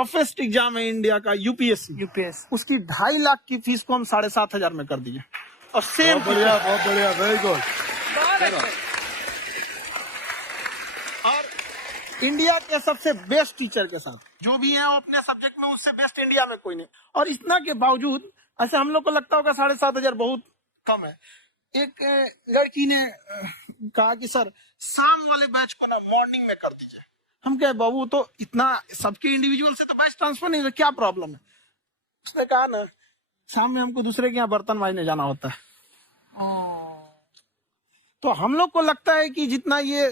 Toughest exam है India का, UPSC, उसकी 2.5 लाख की फीस को हम 7,500 में कर दिए। और सेम बहुत बढ़िया, वेरी गुड। और इंडिया के सबसे बेस्ट टीचर के साथ जो भी है वो अपने सब्जेक्ट में उससे बेस्ट इंडिया में कोई नहीं। और इतना के बावजूद ऐसे हम लोग को लगता होगा 7,500 बहुत कम है। एक लड़की ने कहा कि सर शाम वाले बैच को ना मॉर्निंग में कर दीजिए। हम कहे बाबू तो इतना सबके इंडिविजुअल से तो बैच ट्रांसफर नहीं है, क्या प्रॉब्लम है? उसने कहा ना शाम में हमको दूसरे के यहाँ बर्तन मांजने जाना होता है। तो हम लोग को लगता है कि जितना ये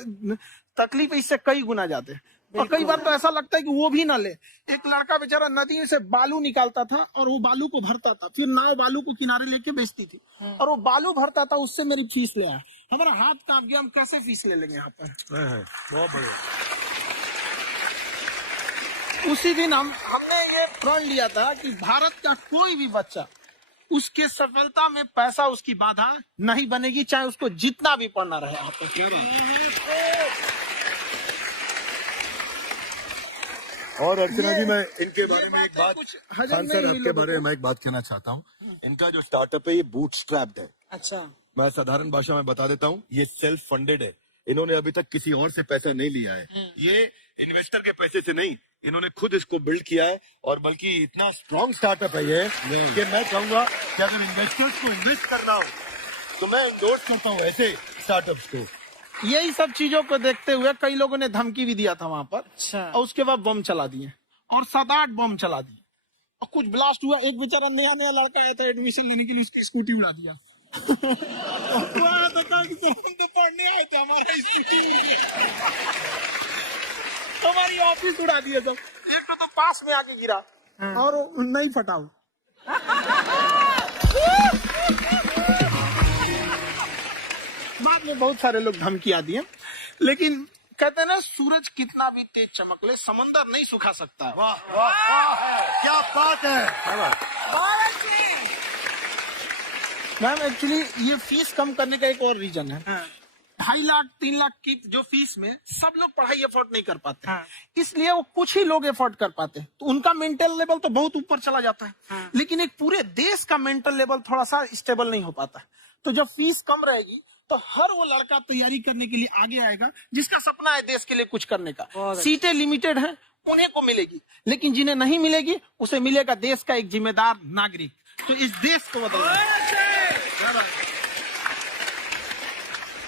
तकलीफ है इससे कई गुना जाते हैं। और कई बार तो ऐसा लगता है कि वो भी ना ले। एक लड़का बेचारा नदी से बालू निकालता था और वो बालू को भरता था, फिर नाव बालू को किनारे लेके बेचती थी और वो बालू भरता था, उससे मेरी फीस ले आया। हमारा हाथ कांप गया, हम कैसे फीस ले लेंगे यहाँ पर? बहुत बढ़िया। उसी दिन हमने ये प्रण लिया था कि भारत का कोई भी बच्चा उसके सफलता में पैसा उसकी बाधा नहीं बनेगी, चाहे उसको जितना भी पढ़ना रहे। और अर्चना जी, मैं इनके बारे में एक बात, खान सर आपके बारे में मैं एक बात कहना चाहता हूँ। इनका जो स्टार्टअप है ये बूटस्ट्रैप्ड है। अच्छा, मैं साधारण भाषा में बता देता हूँ, ये सेल्फ फंडेड है। इन्होंने अभी तक किसी और से पैसा नहीं लिया है, ये इन्वेस्टर के पैसे से नहीं, इन्होंने खुद इसको बिल्ड किया है। और बल्कि इतना स्ट्रॉन्ग स्टार्टअप है ये कि मैं कहूंगा कि अगर इन्वेस्टर्स को इन्वेस्ट करना हो तो मैं इंडोर्स करता हूँ ऐसे स्टार्टअप्स को। यही सब चीजों को देखते हुए कई लोगों ने धमकी भी दिया था वहां पर। अच्छा। और उसके बाद बम चला दिए और 7-8 बम चला दिए और कुछ ब्लास्ट हुआ। एक बेचारा नया लड़का आया था एडमिशन लेने के लिए, उसकी स्कूटी उड़ा दिया। तो पढ़ने आए थे, हमारा स्कूटी हमारी ऑफिस उड़ा दिए सब। एक तो पास में आके गिरा और नहीं फटा वो। बाद में बहुत सारे लोग धमकियां दिए, लेकिन कहते हैं ना सूरज कितना भी तेज चमक ले समंदर नहीं सुखा सकता। वाह वाह वाह, क्या बात है। मैम एक्चुअली ये फीस कम करने का एक और रीजन है। 2.5 लाख 3 लाख की जो फीस में सब लोग पढ़ाई अफोर्ड नहीं कर पाते। इसलिए वो कुछ ही लोग अफोर्ड कर पाते हैं, तो उनका मेंटल लेवल तो बहुत ऊपर चला जाता है। लेकिन एक पूरे देश का मेंटल लेवल थोड़ा सा स्टेबल नहीं हो पाता। तो जब फीस कम रहेगी तो हर वो लड़का तैयारी करने के लिए आगे आएगा जिसका सपना है देश के लिए कुछ करने का। सीटें लिमिटेड हैं, उन्हें को मिलेगी, लेकिन जिन्हें नहीं मिलेगी उसे मिलेगा देश का एक जिम्मेदार नागरिक। तो इस देश को बदलना।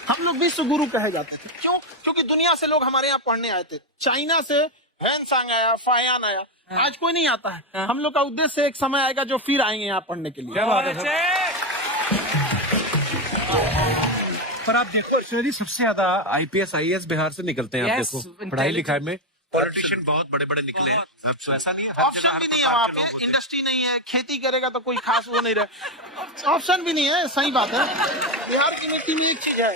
हम लोग विश्व गुरु कहे जाते थे, क्यों? क्योंकि दुनिया से लोग हमारे यहाँ पढ़ने आए थे। चाइना से हैंसांग आया, फायान आया, आज कोई नहीं आता है। हम लोग का उद्देश्य एक समय आएगा जो फिर आएंगे यहाँ पढ़ने के लिए। क्या बात है। पर आप देखो अर्चना जी, सबसे ज्यादा IPS IAS बिहार से निकलते हैं। आप देखो पढ़ाई लिखाई में पॉलिटिशियन बहुत बड़े बड़े निकले हैं। तो ऐसा नहीं है, ऑप्शन भी नहीं है वहाँ पे, इंडस्ट्री नहीं है, खेती करेगा तो कोई खास वो नहीं रहे, ऑप्शन भी नहीं है। सही बात है। बिहार की मिट्टी में एक चीज है,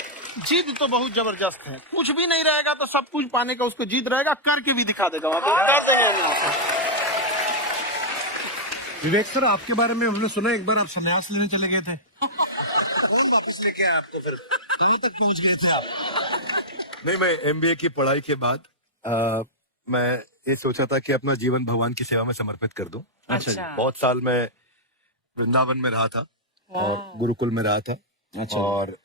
जिद तो बहुत जबरदस्त है। कुछ भी नहीं रहेगा तो सब कुछ पाने का उसको जिद रहेगा, करके भी दिखा देगा वहाँ पे। विवेक सर, आपके बारे में हमने सुना एक बार आप संन्यास लेने चले गए थे। वापस लेके आए आपको, फिर कहाँ तक पहुँच गए थे आप? नहीं, मैं MBA की पढ़ाई के बाद मैं ये सोचा था कि अपना जीवन भगवान की सेवा में समर्पित कर दूं। अच्छा। बहुत साल मैं वृंदावन में रहा था और गुरुकुल में रहा था। अच्छा। और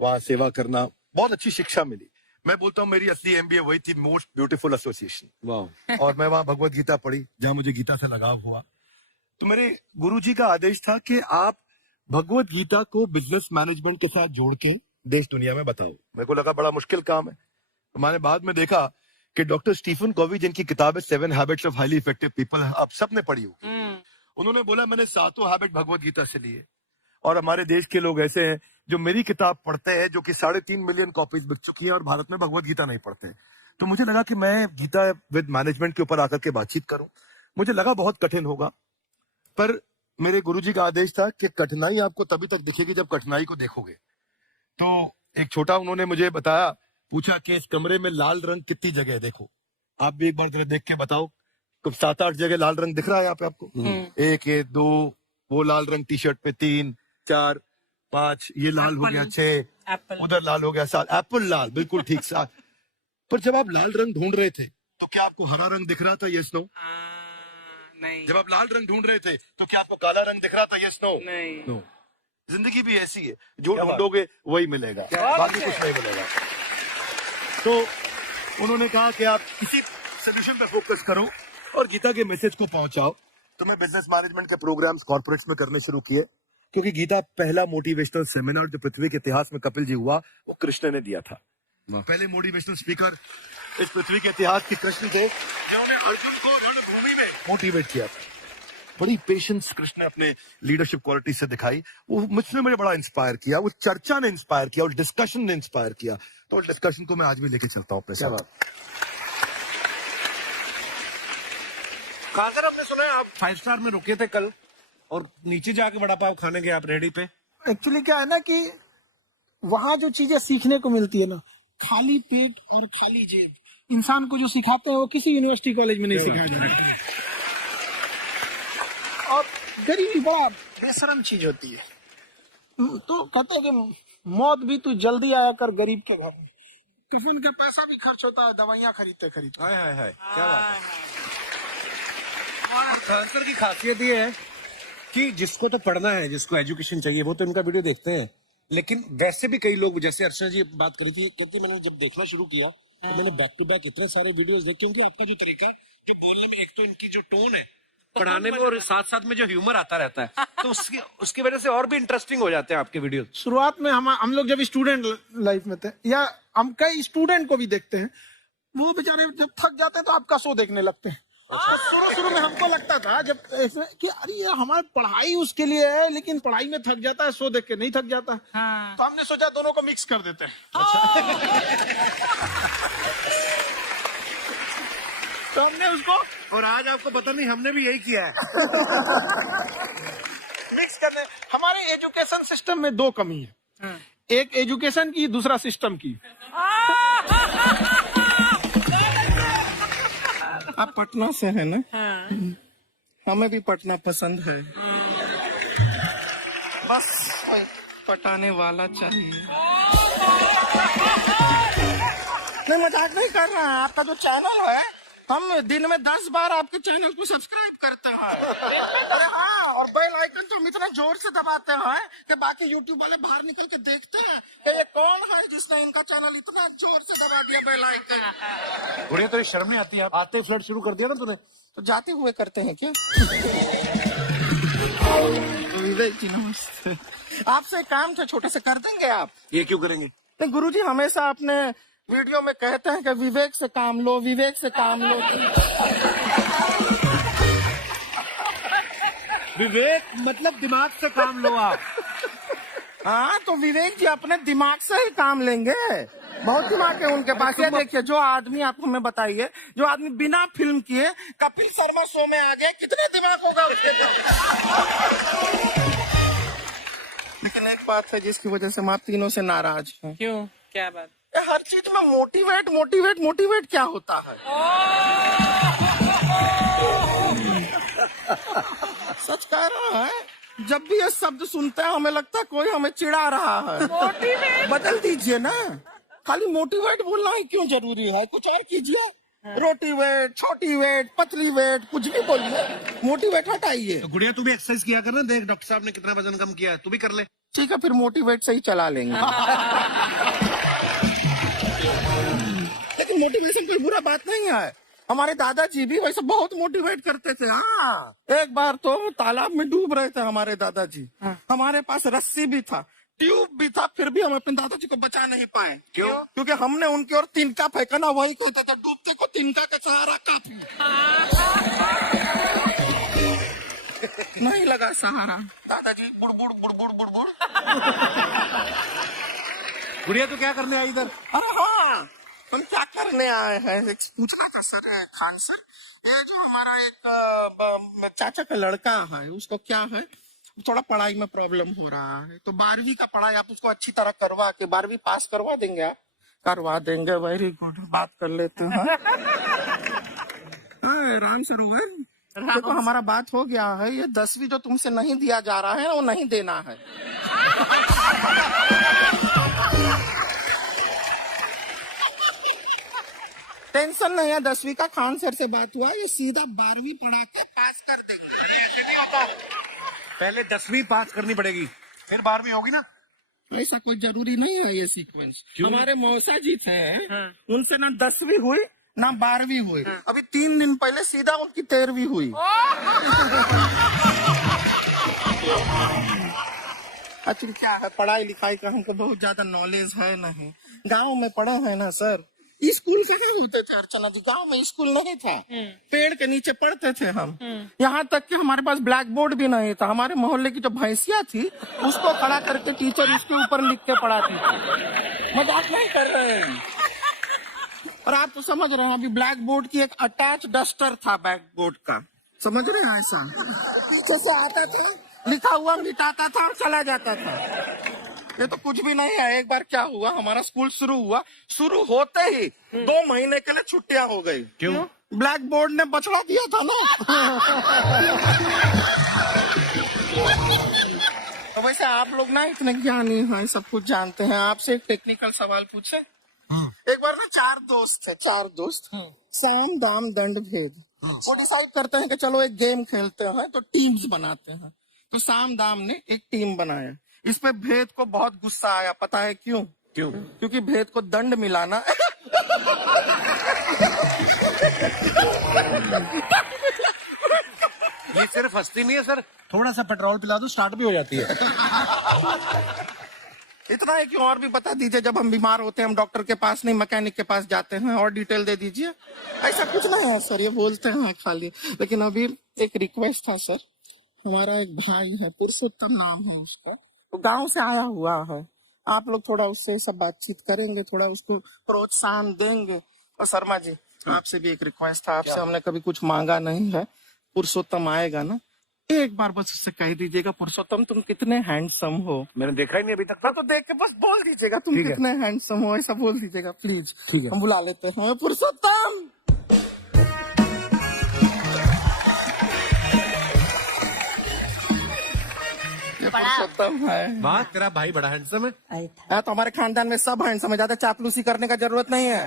वहाँ सेवा करना, बहुत अच्छी शिक्षा मिली। मैं बोलता हूँ मेरी असली MBA वही थी, मोस्ट ब्यूटीफुल एसोसिएशन। वाह। और मैं वहाँ भगवत गीता पढ़ी, जहाँ मुझे गीता से लगाव हुआ। तो मेरे गुरुजी का आदेश था कि आप भगवत गीता को बिजनेस मैनेजमेंट के साथ जोड़ के देश दुनिया में बताओ। मेरे को लगा बड़ा मुश्किल काम है। तो मैंने बाद में देखा कि डॉक्टर स्टीफन कॉवी, जिनकी किताब है 7 habits of highly effective people, आप सबने पढ़ी होगी। उन्होंने बोला मैंने 7 हैबिट भगवत गीता से लिए। और हमारे देश के लोग ऐसे हैं जो मेरी किताब पढ़ते हैं, जो कि 3.5 मिलियन कॉपीज बिक चुकी है, और भारत में भगवत गीता नहीं पढ़ते हैं। तो मुझे लगा कि मैं गीता विद मैनेजमेंट के ऊपर आकर के बातचीत करूं। मुझे लगा बहुत कठिन होगा, पर मेरे गुरुजी का आदेश था कि कठिनाई आपको तभी तक दिखेगी जब कठिनाई को देखोगे। तो एक छोटा उन्होंने मुझे बताया, पूछा कि इस कमरे में लाल रंग कितनी जगह है, देखो आप भी एक बार जरा देख के बताओ। तो 7-8 जगह लाल रंग दिख रहा है यहाँ पे आपको। 1 है, 2 वो लाल रंग टी शर्ट पे, 3 4 5 ये लाल हो गया, 6 उधर लाल हो गया, 7 एप्पल लाल, बिल्कुल ठीक 7। पर जब आप लाल रंग ढूंढ रहे थे तो क्या आपको हरा रंग दिख रहा था? Yes no? नहीं। जब आप लाल रंग ढूंढ रहे थे तो क्या आपको काला रंग दिख रहा था? Yes no? नहीं। जिंदगी भी ऐसी है, जो ढूंढोगे वही मिलेगा, बाकी कुछ नहीं मिलेगा। तो उन्होंने कहा कि आप इसी सोल्यूशन पे फोकस करो और गीता के मैसेज को पहुंचाओ। तो मैं बिजनेस मैनेजमेंट के प्रोग्राम्स कॉर्पोरेट्स में करने शुरू किए, क्योंकि गीता पहला मोटिवेशनल सेमिनार जो पृथ्वी के इतिहास में कपिल जी हुआ, वो कृष्ण ने दिया था। पहले मोटिवेशनल स्पीकर इस पृथ्वी के इतिहास के कृष्ण थे, जिन्होंने अर्जुन को रणभूमि में मोटिवेट किया था। बड़ी पेशेंस कृष्ण ने अपने लीडरशिप क्वालिटी से दिखाई, वो मुझसे मुझे बड़ा इंस्पायर किया, वो चर्चा ने इंस्पायर किया, और डिस्कशन ने इंस्पायर किया। तो उस डिस्कशन को मैं आज भी लेके चलता हूँ अपने साथ। खान सर, आपने सुना है आप 5 स्टार में रुके थे कल और नीचे जाके वड़ा पाव खाने गए आप रेडी पे? एक्चुअली क्या है ना कि वहां जो चीजें सीखने को मिलती है ना, खाली पेट और खाली जेब इंसान को जो सिखाते हैं वो किसी यूनिवर्सिटी कॉलेज में नहीं सिखाया जाता। और गरीबी बड़ा बेशरम चीज होती है। तो कहते हैं कि मौत भी तू जल्दी आया कर गरीब के घर में। टिफिन का पैसा भी खर्च होता है, दवाइयाँ खरीदते। हाय हाय हाय, क्या बात है। खान सर की खासियत ये है कि जिसको तो पढ़ना है, जिसको एजुकेशन चाहिए, वो तो इनका वीडियो देखते हैं। लेकिन वैसे भी कई लोग, जैसे अर्चना जी बात करी थी, कहते मैंने जब देखना शुरू किया तो मैंने बैक टू बैक इतने सारे वीडियोस देखे, क्योंकि आपका जो तरीका है जो बोलने में, एक तो इनकी जो टोन है पढ़ाने में, और साथ साथ में जो ह्यूमर आता रहता है, तो उसकी वजह से और भी इंटरेस्टिंग हो जाते हैं आपके वीडियो। शुरुआत में हम लोग जब स्टूडेंट लाइफ में थे, या हम कई स्टूडेंट को भी देखते हैं, वो बेचारे जब थक जाते हैं तो आपका शो देखने लगते हैं। शुरू में हमको लगता था जब कि अरे ये हमारी पढ़ाई उसके लिए है, लेकिन पढ़ाई में थक जाता है, शो देख के नहीं थक जाता। हाँ। तो हमने सोचा दोनों को मिक्स कर देते हैं। तो हमने उसको, और आज आपको पता नहीं, हमने भी यही किया है। मिक्स करते। हमारे एजुकेशन सिस्टम में 2 कमी है, एक एजुकेशन की, दूसरा सिस्टम की। आप पटना से है ना? हमें भी पटना पसंद है, बस पटाने वाला चाहिए। नहीं, मजाक नहीं कर रहा है। आपका जो चैनल है, हम दिन में 10 बार आपके चैनल को सब्सक्राइब करते हैं। हाँ, और बेल आइकन तो हम इतना जोर से दबाते हैं कि बाकी यूट्यूब वाले बाहर निकल के देखते हैं कि ये कौन है जिसने इनका चैनल इतना जोर से दबा दिया बेल आइकन। बुढ़िया, तो शर्म नहीं आती है? आते ही फ्लर्ट शुरू कर दिया ना तूने? तो जाते हुए करते हैं क्या? विवेक जी नमस्ते। आपसे काम था छोटे से, कर देंगे आप? ये क्यों करेंगे? तो गुरुजी हमेशा अपने वीडियो में कहते हैं कि विवेक से काम लो, विवेक से काम लो। विवेक मतलब दिमाग से काम लो आप। हाँ, तो विवेक जी अपने दिमाग से ही काम लेंगे, बहुत दिमाग है उनके पास। ये देखिए, जो आदमी, आप हमें बताइए, जो आदमी बिना फिल्म किए कपिल शर्मा शो में आ गया, कितने दिमाग होगा उसके पास? लेकिन एक बात है जिसकी वजह से हम आप तीनों से नाराज हैं। क्यों? क्या बात? हर चीज में मोटिवेट क्या होता है? सच कह रहा है, जब भी ये शब्द सुनते हैं हमें लगता है कोई हमें चिढ़ा रहा है। बदल दीजिए ना, खाली मोटिवेट बोलना ही क्यों जरूरी है? कुछ और कीजिए। रोटी वेट, छोटी वेट, पतली वेट, कुछ भी बोलिए, मोटिवेट हटाइए। तो गुड़िया, तू भी एक्सरसाइज किया कर ना, देख डॉक्टर साहब ने कितना वजन कम किया है, तू भी कर ले। ठीक है, फिर मोटिवेट से ही चला लेंगे। लेकिन मोटिवेशन कोई बुरा बात नहीं है। हमारे दादाजी भी वैसे बहुत मोटिवेट करते थे। हाँ, एक बार तो तालाब में डूब रहे थे हमारे दादाजी। हमारे पास रस्सी भी था, ट्यूब भी था, फिर भी हम अपने दादाजी को बचा नहीं पाए। क्यों? क्योंकि हमने उनकी ओर तिनका फेंका ना, वही कहते थे डूबते को तिनका का सहारा काफी। नहीं लगा सहारा, दादाजी बुड़बुड़ बुड़बुड़ बुड़बुड़। गुड़िया, तू क्या करने आई इधर? अरे हाँ, हम क्या करने आए हैं? पूछा था सर, खान सर, ये जो हमारा एक चाचा का लड़का है, उसको क्या है, थोड़ा पढ़ाई में प्रॉब्लम हो रहा है, तो 12वीं का पढ़ाई आप उसको अच्छी तरह करवा के 12वीं पास करवा देंगे आप? करवा देंगे, वेरी गुड, बात कर लेते हैं। राम सरोवर, देखो हमारा बात हो गया है, ये 10वीं जो तुमसे नहीं दिया जा रहा है वो नहीं देना है। टेंशन नहीं है, 10वीं का खान सर से बात हुआ, ये सीधा 12वीं पढ़ा के पास कर देंगे। ऐसे नहीं होता, पहले 10वीं पास करनी पड़ेगी, फिर 12वीं होगी ना। ऐसा कोई जरूरी नहीं है ये सीक्वेंस। हमारे मौसा जी थे, उनसे ना 10वीं हुई ना 12वीं हुई, अभी 3 दिन पहले सीधा उनकी 13वीं हुई। अच्छा क्या है, पढ़ाई लिखाई का हमको बहुत ज्यादा नॉलेज है नहीं, गांव में पढ़े हैं ना सर। स्कूल कहाँ होते थे अर्चना जी, गांव में स्कूल नहीं था, पेड़ के नीचे पढ़ते थे हम। यहाँ तक कि हमारे पास ब्लैक बोर्ड भी नहीं था, हमारे मोहल्ले की जो भैंसिया थी उसको खड़ा करके टीचर उसके ऊपर लिख के पढ़ाती थी। मजाक नहीं कर रहे हैं। और आप तो समझ रहे हैं, अभी ब्लैक बोर्ड की एक अटैच डस्टर था बैक बोर्ड का, समझ रहे हैं, ऐसा जैसे आता था, लिखा हुआ मिटाता था और चला जाता था। ये तो कुछ भी नहीं है। एक बार क्या हुआ, हमारा स्कूल शुरू हुआ, शुरू होते ही 2 महीने के लिए छुट्टियां हो गई। क्यों? ब्लैक बोर्ड ने बछड़ा दिया था ना। तो वैसे आप लोग ना इतने ज्ञानी हैं, सब कुछ जानते हैं। आपसे एक टेक्निकल सवाल पूछे। एक बार ना 4 दोस्त थे, 4 दोस्त, साम दाम दंड भेद। वो डिसाइड करते हैं कि चलो एक गेम खेलते हैं, तो टीम्स बनाते हैं। तो साम दाम ने एक टीम बनाया। इस पे भेद को बहुत गुस्सा आया, पता है क्यों? क्यों? क्योंकि भेद को दंड मिलाना ये सिर्फ हंसती नहीं है सर, थोड़ा सा पेट्रोल पिला दो स्टार्ट भी हो जाती है। इतना है कि और भी बता दीजिए, जब हम बीमार होते हैं हम डॉक्टर के पास नहीं मैकेनिक के पास जाते हैं, और डिटेल दे दीजिए। ऐसा कुछ नहीं है सर, ये बोलते हैं खाली। लेकिन अभी एक रिक्वेस्ट था सर, हमारा एक भाई है, पुरुषोत्तम नाम है उसका, तो गांव से आया हुआ है, आप लोग थोड़ा उससे सब बातचीत करेंगे, थोड़ा उसको प्रोत्साहन देंगे। और शर्मा जी आपसे भी एक रिक्वेस्ट था, आपसे हमने कभी कुछ मांगा नहीं है, पुरुषोत्तम आएगा ना, एक बार बस उससे कह दीजिएगा, पुरुषोत्तम तुम कितने हैंडसम हो। मैंने देखा ही नहीं अभी तक। तो देख के बस बोल दीजिएगा तुम कितने हैंडसम हो, ऐसा बोल दीजिएगा प्लीज। ठीक है, हम बुला लेते हैं पुरुषोत्तम। पुरुषोत्तम है। वाह, तेरा भाई बड़ा हैंडसम है। तो हमारे खानदान में सब हैंडसम है, ज्यादा चापलूसी करने का जरूरत नहीं है।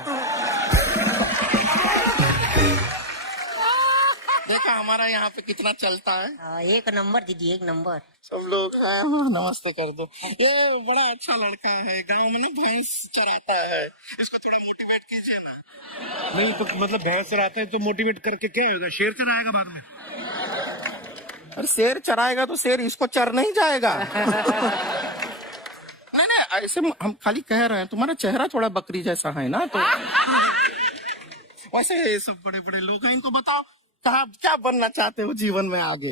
देखा हमारा यहाँ पे कितना चलता है। एक नंबर दीदी, एक नंबर। सब लोग हैं, हाँ, नमस्ते कर दो। ये बड़ा अच्छा लड़का है, गांव में ना भैंस चराता है, इसको थोड़ा मोटिवेट कीजिए ना। नहीं तो मतलब भैंस चराते हैं तो मोटिवेट करके क्या होगा, शेर चराएगा बाद में। अरे शेर चराएगा तो शेर इसको चर नहीं जाएगा। नहीं नहीं, ऐसे हम खाली कह रहे हैं, तुम्हारा चेहरा थोड़ा बकरी जैसा है ना, तो वैसे ये सब बड़े बड़े लोग हैं, इनको बताओ कहा क्या बनना चाहते हो जीवन में आगे?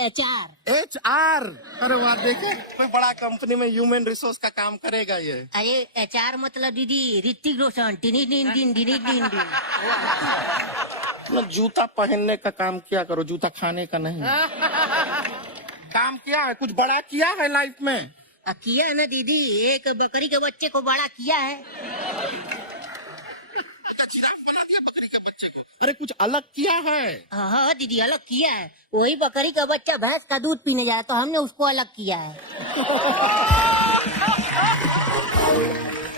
HR। अरे वाह, देखे कोई बड़ा कंपनी में ह्यूमन रिसोर्स का काम करेगा ये। अरे HR मतलब दीदी ऋतिक रोशन, टिनी दिन दिन दिनी दिन दिन। मतलब जूता पहनने का काम किया करो, जूता खाने का नहीं। काम किया है, कुछ बड़ा किया है लाइफ में? किया है ना दीदी, एक बकरी के बच्चे को बड़ा किया है। जिराफ बना दिया बकरी के बच्चे को। अरे कुछ अलग किया है? हाँ दीदी, अलग किया है। वही बकरी का बच्चा भैंस का दूध पीने जाए तो हमने उसको अलग किया है।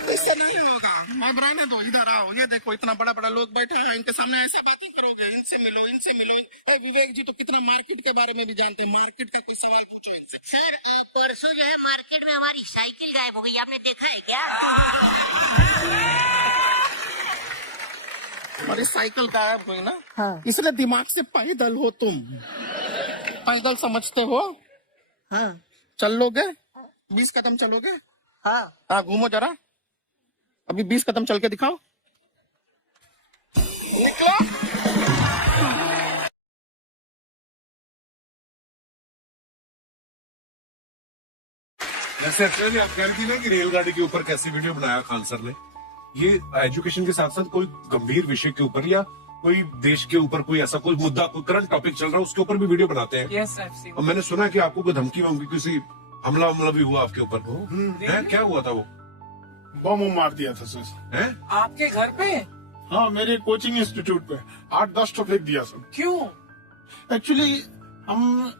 ऐसा नहीं होगा, अब रहने दो, इधर आओ। ये देखो इतना बड़ा बड़ा लोग बैठा है, इनके सामने ऐसे बातें करोगे, इनसे मिलो इनसे मिलो। विवेक जी तो कितना मार्केट के बारे में भी जानते हैं, मार्केट का कोई सवाल पूछो इनसे। सर परसों जो है मार्केट में हमारी साइकिल गायब हो गई, आपने देखा है क्या? हमारी साइकिल गायब हुई ना, हाँ। इसलिए दिमाग से पैदल हो तुम, पैदल समझते हो। हाँ। चल लोगे 20 कदम चलोगे? हाँ। घूमो जरा, अभी 20 कदम चल के दिखाओ, निकलो। जैसे अच्छा जी आप कह रही थी ना कि रेलगाड़ी के ऊपर कैसी वीडियो बनाया खान सर ने, ये एजुकेशन के साथ साथ कोई गंभीर विषय के ऊपर या कोई देश के ऊपर कोई ऐसा कोई मुद्दा, कोई करंट टॉपिक चल रहा है उसके ऊपर भी वीडियो बनाते हैं। Yes, I've seen. और मैंने सुना कि आपको कोई धमकी वमकी, किसी हमला भी हुआ आपके ऊपर, है क्या हुआ था? वो बम मार दिया था सर। है आपके घर पे? हाँ, मेरे कोचिंग इंस्टीट्यूट पे 8-10 तो फेंक दिया सर। क्यों? एक्चुअली हम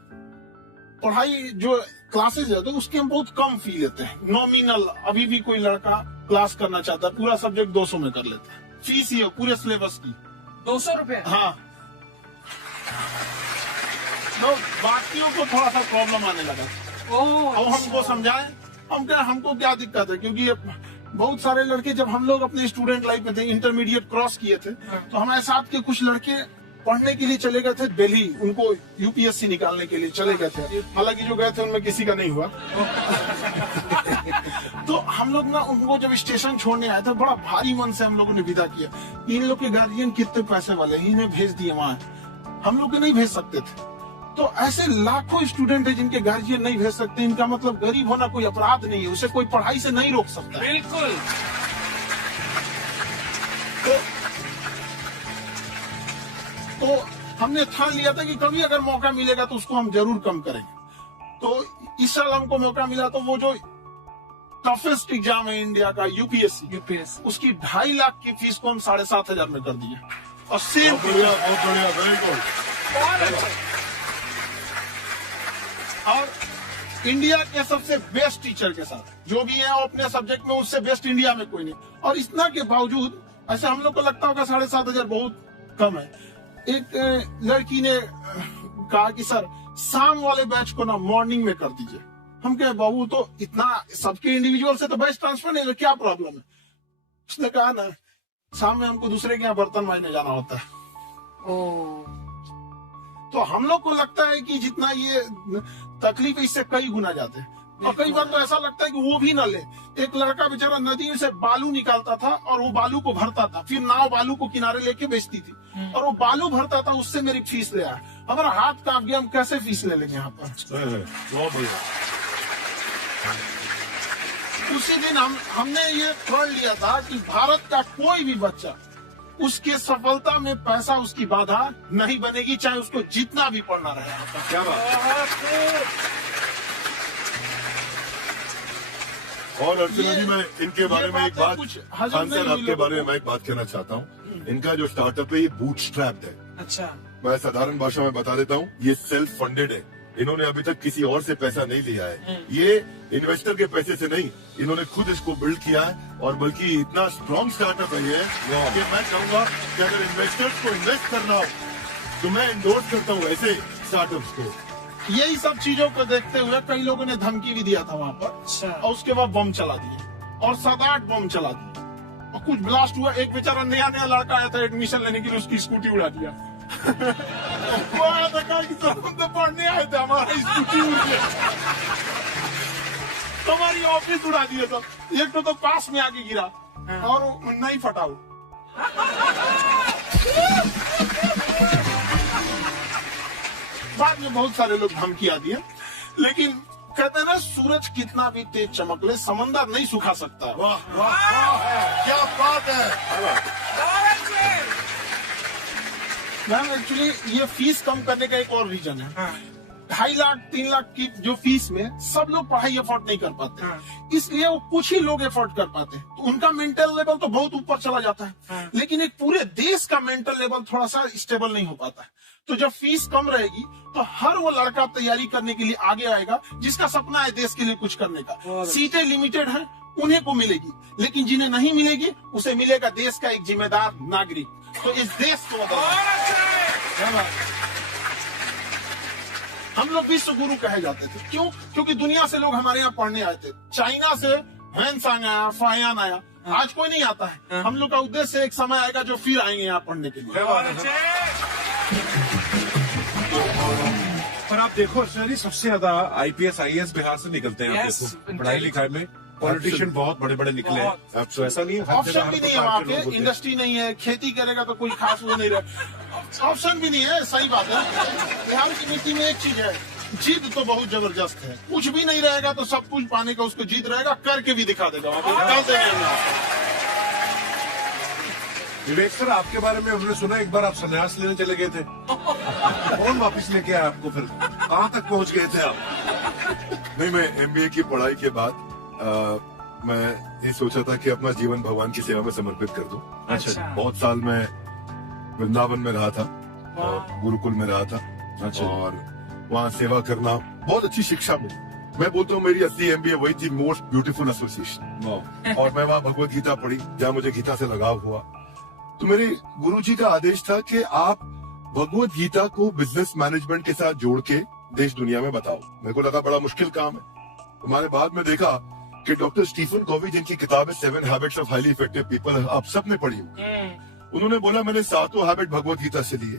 पढ़ाई जो क्लासेज है तो उसके हम बहुत कम फी लेते हैं, नॉमिनल। अभी भी कोई लड़का क्लास करना चाहता है, पूरा सब्जेक्ट 200 में कर लेता है, फीस ही है पूरे सिलेबस की। 200 रुपए। हाँ, तो बाकियों को थोड़ा सा प्रॉब्लम आने लगा। अब हमको समझाएं, हमको क्या दिक्कत है, क्योंकि बहुत सारे लड़के जब हम लोग अपने स्टूडेंट लाइफ में थे, इंटरमीडिएट क्रॉस किए थे, तो हमारे साथ के कुछ लड़के पढ़ने के लिए चले गए थे दिल्ली, उनको यूपीएससी निकालने के लिए चले गए थे। हालांकि जो गए थे उनमें किसी का नहीं हुआ। तो हम लोग ना उनको जब स्टेशन छोड़ने आए थे, बड़ा भारी मन से हम लोगों ने विदा किया। इन लोग के गार्जियन कितने पैसे वाले हैं, इन्हें भेज दिए वहां, हम लोग के नहीं भेज सकते थे। तो ऐसे लाखों स्टूडेंट है जिनके गार्जियन नहीं भेज सकते। इनका मतलब गरीब होना कोई अपराध नहीं है, उसे कोई पढ़ाई से नहीं रोक सकता। बिल्कुल। तो हमने ठान लिया था कि कभी अगर मौका मिलेगा तो उसको हम जरूर कम करेंगे। तो इस साल हमको मौका मिला, तो वो जो टफेस्ट एग्जाम है इंडिया का, यूपीएससी, उसकी 2.5 लाख की फीस को हम 7,500 में कर दिए। और सेम बहुत बढ़िया, वेरी गुड। और इंडिया के सबसे बेस्ट टीचर के साथ जो भी है वो अपने सब्जेक्ट में उससे बेस्ट इंडिया में कोई नहीं। और इतना के बावजूद ऐसे हम लोग को लगता होगा 7,500 बहुत कम है। एक लड़की ने कहा कि सर शाम वाले बैच को ना मॉर्निंग में कर दीजिए। हम कहे बाबू तो इतना सबके इंडिविजुअल से तो बैच ट्रांसफर नहीं, क्या प्रॉब्लम है? उसने कहा ना शाम में हमको दूसरे के यहाँ बर्तन मांजने जाना होता है। तो हम लोग को लगता है कि जितना ये तकलीफ इससे कई गुना जाते हैं। और कई बार तो ऐसा लगता है कि वो भी न ले। एक लड़का बेचारा नदी में से बालू निकालता था और वो बालू को भरता था, फिर नाव बालू को किनारे लेके बेचती थी, और वो बालू भरता था, उससे मेरी फीस ले आया। हमारा हाथ कांप गया, हम कैसे फीस ले लेंगे यहाँ पर। बहुत बढ़िया। उसी दिन हमने ये प्रण लिया था कि भारत का कोई भी बच्चा उसके सफलता में पैसा उसकी बाधा नहीं बनेगी, चाहे उसको जितना भी पढ़ना रहे। क्या बात। और अर्चना जी, मैं इनके बारे में एक बात, खानसर आपके बारे में मैं एक बात कहना चाहता हूँ। इनका जो स्टार्टअप है ये बूटस्ट्रैप्ड है। अच्छा। मैं साधारण भाषा में बता देता हूँ, ये सेल्फ फंडेड है। इन्होंने अभी तक किसी और से पैसा नहीं लिया है, ये इन्वेस्टर के पैसे से नहीं, इन्होंने खुद इसको बिल्ड किया है। और बल्कि इतना स्ट्रॉन्ग स्टार्टअप है ये कि मैं कहूँगा कि अगर इन्वेस्टर्स को इन्वेस्ट करना हो तो मैं इंडोर्स करता हूँ ऐसे स्टार्टअप्स को। यही सब चीजों को देखते हुए कई लोगों ने धमकी भी दिया था वहाँ पर, और उसके बाद बम चला दिए, और 7-8 बम चला दिए, और कुछ ब्लास्ट हुआ। एक बेचारा नया लड़का आया था एडमिशन लेने के लिए, उसकी स्कूटी उड़ा दिया। वो आया था कहा कि सर हम तो पढ़ने आए थे, हमारा स्कूटी उड़ गया, हमारी ऑफिस उड़ा दिया सब। एक तो पास में आके गिरा और नहीं फटा वो। बाद में बहुत सारे लोग धमकियां दिए, लेकिन कहते हैं ना सूरज कितना भी तेज चमक ले समंदर नहीं सुखा सकता। वाह वाह वाह, क्या बात है। मैम एक्चुअली ये फीस कम करने का एक और रीजन है। 2.5 लाख 3 लाख की जो फीस में सब लोग पढ़ाई अफोर्ड नहीं कर पाते, इसलिए वो कुछ ही लोग अफोर्ड कर पाते हैं। तो उनका मेंटल लेवल तो बहुत ऊपर चला जाता है, लेकिन एक पूरे देश का मेंटल लेवल थोड़ा सा स्टेबल नहीं हो पाता है। तो जब फीस कम रहेगी तो हर वो लड़का तैयारी करने के लिए आगे आएगा जिसका सपना है देश के लिए कुछ करने का। सीटें लिमिटेड है, उन्हें को मिलेगी, लेकिन जिन्हें नहीं मिलेगी उसे मिलेगा देश का एक जिम्मेदार नागरिक। तो इस देश को हम लोग विश्व गुरु कहे जाते थे। क्यों? क्योंकि दुनिया से लोग हमारे यहाँ पढ़ने आए थे। चाइना से हैंसांग आया, फायान आया, आज कोई नहीं आता है। हम लोग का उद्देश्य एक समय आएगा जो फिर आएंगे यहाँ पढ़ने के लिए। पर आप देखो अर्चना जी, सबसे ज्यादा IPS IAS बिहार से निकलते हैं। आप देखो पढ़ाई लिखाई में पॉलिटिशियन बहुत बड़े बड़े निकले हैं। अब तो ऐसा नहीं है, ऑप्शन भी नहीं है वहाँ पे, इंडस्ट्री नहीं है, खेती करेगा तो कोई खास वो नहीं रहे, ऑप्शन भी नहीं है। सही बात है। बिहार की नीति में एक चीज है, जिद तो बहुत जबरदस्त है। कुछ भी नहीं रहेगा तो सब कुछ पाने का उसको जिद रहेगा, करके भी दिखा देगा। विवेक सर, आपके बारे में हमने सुना एक बार आप संन्यास लेने चले गए थे। कौन वापस लेके आया आपको? फिर कहाँ तक पहुँच गए थे आप? नहीं, मैं MBA की पढ़ाई के बाद मैं ये सोचा था कि अपना जीवन भगवान की सेवा में समर्पित कर दूं। अच्छा। बहुत साल मैं वृंदावन में रहा था और गुरुकुल में रहा था। अच्छा। और वहाँ सेवा करना बहुत अच्छी शिक्षा मिली। मैं बोलता हूँ मेरी असली MBA वही थी, मोस्ट ब्यूटीफुल एसोसिएशन। और मैं वहाँ भगवत गीता पढ़ी, जहाँ मुझे गीता से लगाव हुआ। तो मेरे गुरुजी का आदेश था कि आप भगवत गीता को बिजनेस मैनेजमेंट के साथ जोड़ के देश दुनिया में बताओ। मेरे को लगा बड़ा मुश्किल काम है। हमारे बाद में देखा कि डॉक्टर स्टीफन कोवी जिनकी किताब है 7 habits of highly effective people, आप सबने पढ़ी होगी। उन्होंने बोला मैंने 7 हैबिट भगवत गीता से लिए,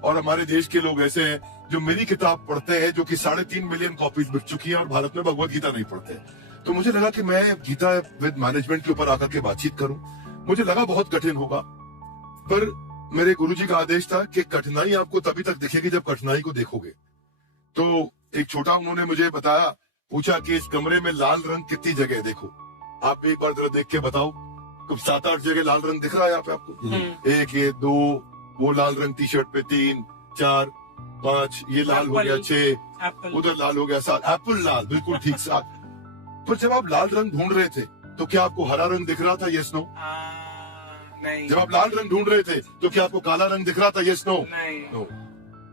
और हमारे देश के लोग ऐसे हैं जो मेरी किताब पढ़ते हैं, जो कि 3.5 मिलियन कॉपीज बिक चुकी है, और भारत में भगवत गीता नहीं पढ़ते। तो मुझे लगा कि मैं गीता विद मैनेजमेंट के ऊपर आकर के बातचीत करूं। मुझे लगा बहुत कठिन होगा, पर मेरे गुरुजी का आदेश था कि कठिनाई आपको तभी तक दिखेगी जब कठिनाई को देखोगे। तो एक छोटा उन्होंने मुझे बताया, पूछा कि इस कमरे में लाल रंग कितनी जगह है, देखो आप एक बार जरा देख के बताओ। कुछ 7-8 जगह लाल रंग दिख रहा है यहाँ पे आपको? 1, ये 2, वो लाल रंग टी शर्ट पे 3, 4, 5, ये लाल हो गया 6, उधर लाल हो गया 7, एप्पल लाल, बिल्कुल ठीक 7। पर जब आप लाल रंग ढूंढ रहे थे तो क्या आपको हरा रंग दिख रहा था? Yes no? नहीं। जब आप लाल रंग ढूंढ रहे थे तो क्या आपको काला रंग दिख रहा था? Yes no? नहीं। नो।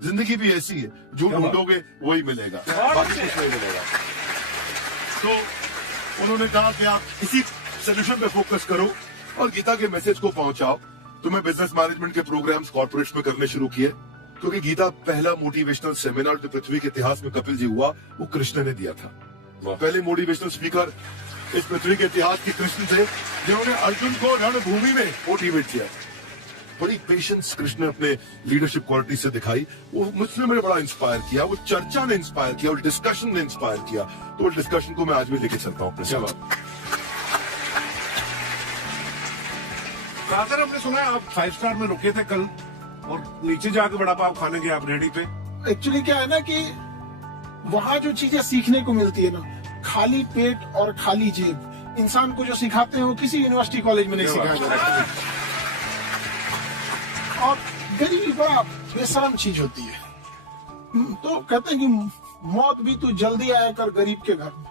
जिंदगी भी ऐसी है, जो ढूंढोगे वही मिलेगा, बाकी कुछ नहीं मिलेगा। तो उन्होंने कहा कि आप इसी सोल्यूशन पे फोकस करो और गीता के मैसेज को पहुंचाओ। तो मैं बिजनेस मैनेजमेंट के प्रोग्राम्स कॉर्पोरेट्स में करने शुरू किए, क्योंकि गीता पहला मोटिवेशनल सेमिनार जो पृथ्वी के इतिहास में कपिल जी हुआ, वो कृष्ण ने दिया था। पहले मोटिवेशनल स्पीकर इस पृथ्वी के इतिहास के कृष्ण थे, जिन्होंने अर्जुन को रणभूमि में मोटिवेट किया। बड़ी पेशेंस कृष्ण ने अपने लीडरशिप क्वालिटी से दिखाई। वो मुझसे मेरे बड़ा इंस्पायर किया, वो चर्चा ने इंस्पायर किया, वो डिस्कशन ने इंस्पायर किया। तो वो डिस्कशन को मैं आज भी लेके चलता हूँ। सर हमने सुना है आप 5 स्टार में रुके थे कल, और नीचे जाके बड़ा पाव खाने गए आप रेडी पे। एक्चुअली क्या है ना कि वहाँ जो चीजें सीखने को मिलती है ना, खाली पेट और खाली जेब, इंसान को जो सिखाते हैं वो किसी यूनिवर्सिटी कॉलेज में नहीं सिखाया जाता। और गरीबी बड़ा बेशरम चीज होती है। तो कहते हैं कि मौत भी तू जल्दी आया कर गरीब के घर में।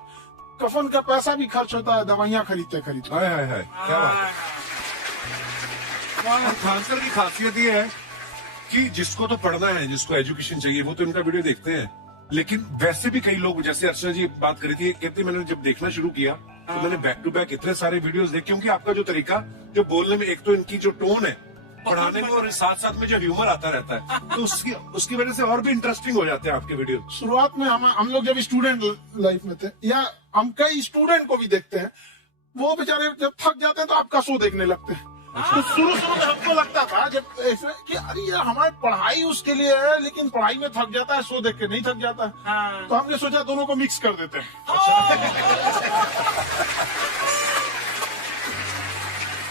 कफन का पैसा भी खर्च होता है, दवाइयाँ खरीदते खरीदते। हाय हाय हाय, क्या बात है। खान सर की खासियत ये है कि जिसको तो पढ़ना है, जिसको एजुकेशन चाहिए, वो तो इनका वीडियो देखते हैं। लेकिन वैसे भी कई लोग, जैसे अर्चना जी बात करी थी, कहते मैंने जब देखना शुरू किया तो मैंने बैक टू बैक इतने सारे वीडियोस देखे, क्योंकि आपका जो तरीका जो बोलने में, एक तो इनकी जो टोन है पढ़ाने में, और साथ साथ में जो ह्यूमर आता रहता है, तो उसकी वजह से और भी इंटरेस्टिंग हो जाते हैं आपके वीडियो। शुरुआत में हम लोग जब स्टूडेंट लाइफ में थे, या हम कई स्टूडेंट को भी देखते हैं, वो बेचारे जब थक जाते हैं तो आपका शो देखने लगते हैं। तो शुरू में हमको लगता था जब ऐसे कि अरे यार हमारी पढ़ाई उसके लिए है, लेकिन पढ़ाई में थक जाता है, शो देख के नहीं थक जाता। तो हमने सोचा दोनों को मिक्स कर देते हैं।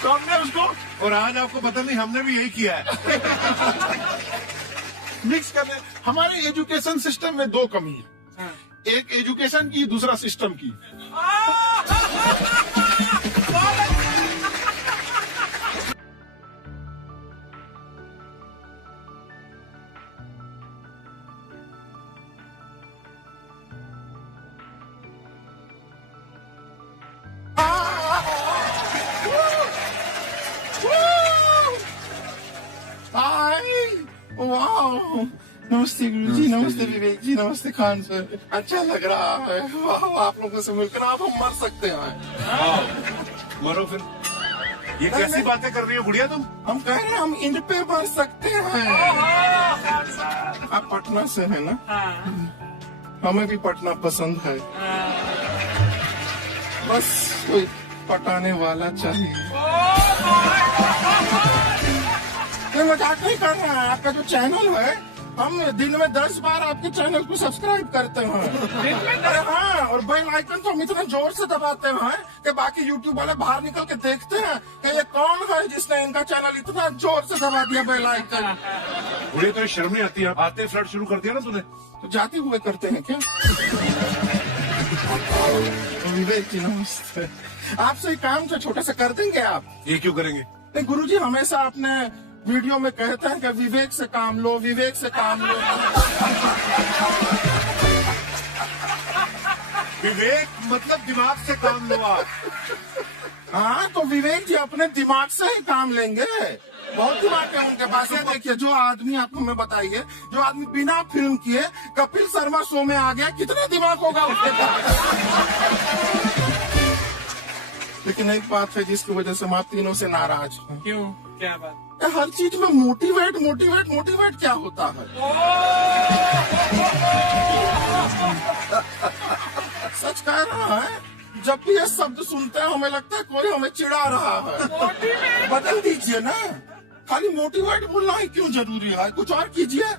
तो हमने उसको, और आज आपको पता नहीं, हमने भी यही किया है। मिक्स करने। हमारे एजुकेशन सिस्टम में 2 कमी है, एक एजुकेशन की, दूसरा सिस्टम की। वाह, नमस्ते गुरुजी, नमस्ते विवेक जी, नमस्ते खान सर। अच्छा लग रहा है, वाह, आप लोगों से मिलकर आप हम मर सकते हैं। मरो फिर। ये कैसी बातें कर रही हो गुड़िया तुम? हम कह रहे हैं हम इंड पे मर सकते हैं। आप पटना से है ना? हमें भी पटना पसंद है, बस कोई पटाने वाला चाहिए। मैं मजाक नहीं कर रहा है। आपका जो चैनल है, हम दिन में 10 बार आपके चैनल को सब्सक्राइब करते हैं। अरे हाँ, और बेल आइकन तो हम इतने जोर से दबाते हैं कि बाकी यूट्यूब वाले बाहर निकल के देखते हैं कि ये कौन है जिसने इनका चैनल इतना जोर से दबा दिया बेल आइकन। मुझे तो शर्म नहीं आती है, आते फ्लर्ट शुरू कर दिया ना तूने। तो जाते हुए करते हैं क्या? विवेक जी नमस्ते। आपसे एक काम से छोटा सा कर देंगे आप? ये क्यों करेंगे? नहीं गुरुजी, हमेशा आपने वीडियो में कहते हैं कि विवेक से काम लो, विवेक से काम लो। विवेक मतलब दिमाग से काम लो आप। हाँ, तो विवेक जी अपने दिमाग से ही काम लेंगे। बहुत दिमाग है उनके पास। ये देखिए, जो आदमी, आप हमें बताइए, जो आदमी बिना फिल्म किए कपिल शर्मा शो में आ गया, कितना दिमाग होगा उसके पास? लेकिन एक बात है जिसकी वजह से हम आप तीनों से नाराज हैं। क्यों? क्या बात? हर चीज में मोटिवेट मोटिवेट मोटिवेट क्या होता है? सच कह रहा है, जब भी ये शब्द सुनते हैं हमें लगता है कोई हमें चिढ़ा रहा है। बदल दीजिए ना, खाली मोटिवेट बोलना ही क्यों जरूरी है? कुछ और कीजिए,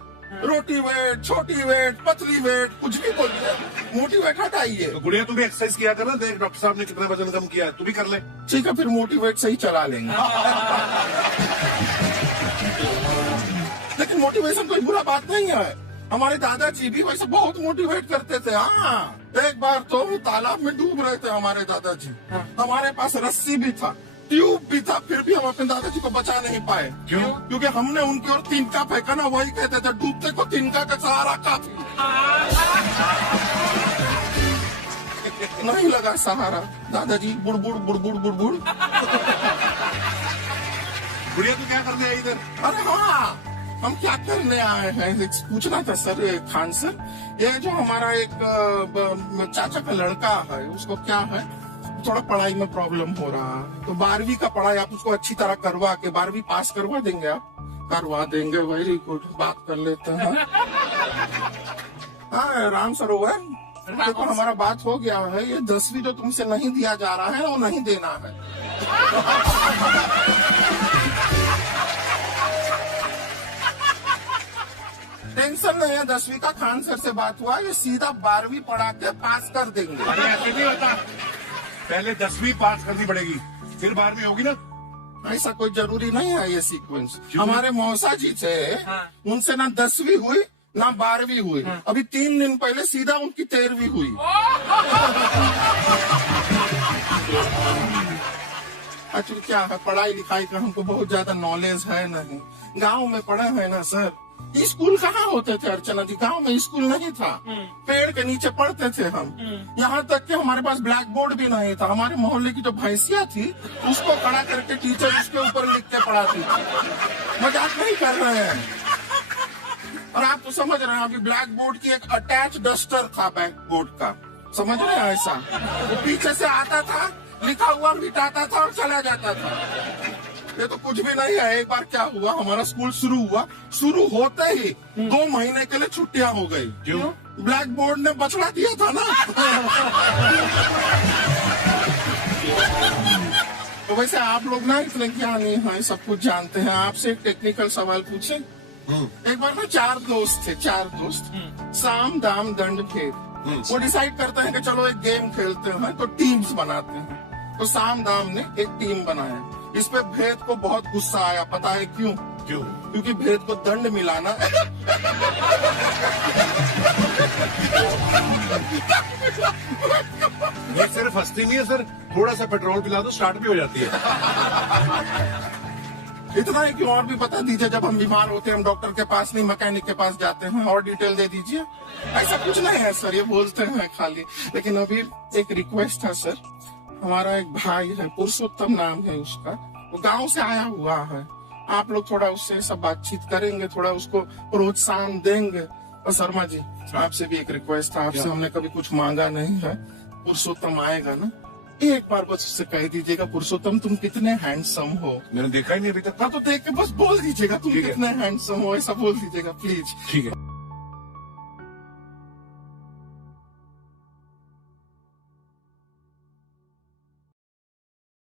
रोटी वेट, छोटी वेट, पतली वेट, कुछ भी बोलिए, मोटिवेट हटाइए। तो गुड़िया तू भी एक्सरसाइज किया कर ना, देख डॉक्टर साहब ने कितना वजन कम किया है, तू भी कर ले। ठीक है, फिर मोटिवेट से ही चला लेंगे। लेकिन मोटिवेशन कोई बुरा बात नहीं है। हमारे दादाजी भी वैसे बहुत मोटिवेट करते थे। हाँ, एक बार तो तालाब में डूब रहे थे हमारे दादाजी, हमारे पास रस्सी भी था, ट्यूब भी था, फिर भी हम अपने दादाजी को बचा नहीं पाए। क्यों? क्योंकि हमने उनकी ओर तिनका फेंका ना, वही कहते थे डूबते को तिनका का सहारा काफी। नहीं लगा सहारा, दादाजी बुड़बुड़ बुड़बुड़ बुड़बुड़। गुड़िया तू क्या करने आई इधर? अरे हाँ, हम क्या करने आए हैं पूछना था सर खान सर। ये जो हमारा एक चाचा का लड़का है, उसको क्या है, थोड़ा पढ़ाई में प्रॉब्लम हो रहा है, तो 12वीं का पढ़ाई आप उसको अच्छी तरह करवा के 12वीं पास करवा देंगे? आप करवा देंगे, वेरी गुड, बात कर लेते हैं। हाँ राम सरोवर, देखो हमारा बात हो गया है, ये 10वीं जो तुमसे नहीं दिया जा रहा है वो नहीं देना है। टेंशन नहीं है, 10वीं का खान सर से बात हुआ, ये सीधा 12वीं पढ़ा के पास कर देंगे। अरे ऐसे नहीं होता, पहले 10वीं पास करनी पड़ेगी, फिर 12वीं होगी ना। ऐसा कोई जरूरी नहीं है ये सीक्वेंस। हमारे मौसा जी थे, उनसे ना 10वीं हुई ना 12वीं हुई, अभी 3 दिन पहले सीधा उनकी 13वीं हुई। एक्चुअली क्या है, पढ़ाई लिखाई का हमको बहुत ज्यादा नॉलेज है नहीं, गांव में पढ़े हैं ना सर। स्कूल कहाँ होते थे अर्चना जी, गांव में स्कूल नहीं था, पेड़ के नीचे पढ़ते थे हम। यहाँ तक कि हमारे पास ब्लैक बोर्ड भी नहीं था, हमारे मोहल्ले की जो भैंसिया थी उसको खड़ा करके टीचर उसके ऊपर लिख के पढ़ाती थी। मजाक नहीं कर रहे हैं। और आप तो समझ रहे हैं, अभी ब्लैक बोर्ड की एक अटैच डस्टर था ब्लैक बोर्ड का, समझ रहे हैं ऐसा, वो पीछे से आता था, लिखा हुआ मिटाता था और चला जाता था। ये तो कुछ भी नहीं है। एक बार क्या हुआ, हमारा स्कूल शुरू हुआ, शुरू होते ही 2 महीने के लिए छुट्टियां हो गई। क्यों? ब्लैक बोर्ड ने बछड़ा दिया था ना। तो वैसे आप लोग ना इतने ज्ञानी हैं, सब कुछ जानते हैं। आपसे एक टेक्निकल सवाल पूछे। एक बार ना 4 दोस्त थे, 4 दोस्त, साम दाम दंड भेद। वो डिसाइड करते हैं कि चलो एक गेम खेलते हैं, तो टीम्स बनाते हैं। तो साम दाम ने एक टीम बनाया, इस पे भेद को बहुत गुस्सा आया। पता है क्यों? क्यों? क्योंकि भेद को दंड मिलाना ये सिर्फ हंसती नहीं है सर, थोड़ा सा पेट्रोल पिला दो स्टार्ट भी हो जाती है। इतना है कि और भी बता दीजिए, जब हम बीमार होते हैं हम डॉक्टर के पास नहीं मैकेनिक के पास जाते हैं, और डिटेल दे दीजिए। ऐसा कुछ नहीं है सर, ये बोलते हैं खाली। लेकिन अभी एक रिक्वेस्ट है सर, हमारा एक भाई है, पुरुषोत्तम नाम है उसका, वो गांव से आया हुआ है, आप लोग थोड़ा उससे सब बातचीत करेंगे, थोड़ा उसको प्रोत्साहन देंगे। और शर्मा जी, आपसे भी एक रिक्वेस्ट है, आपसे हमने कभी कुछ मांगा नहीं है, पुरुषोत्तम आएगा ना, एक बार बस उससे कह दीजिएगा, पुरुषोत्तम तुम कितने हैंडसम हो। मैंने देखा ही नहीं अभी तक। हाँ तो देख के बस बोल दीजिएगा तुम ठीक है। कितने हैंडसम हो, ऐसा बोल दीजिएगा प्लीज। ठीक है।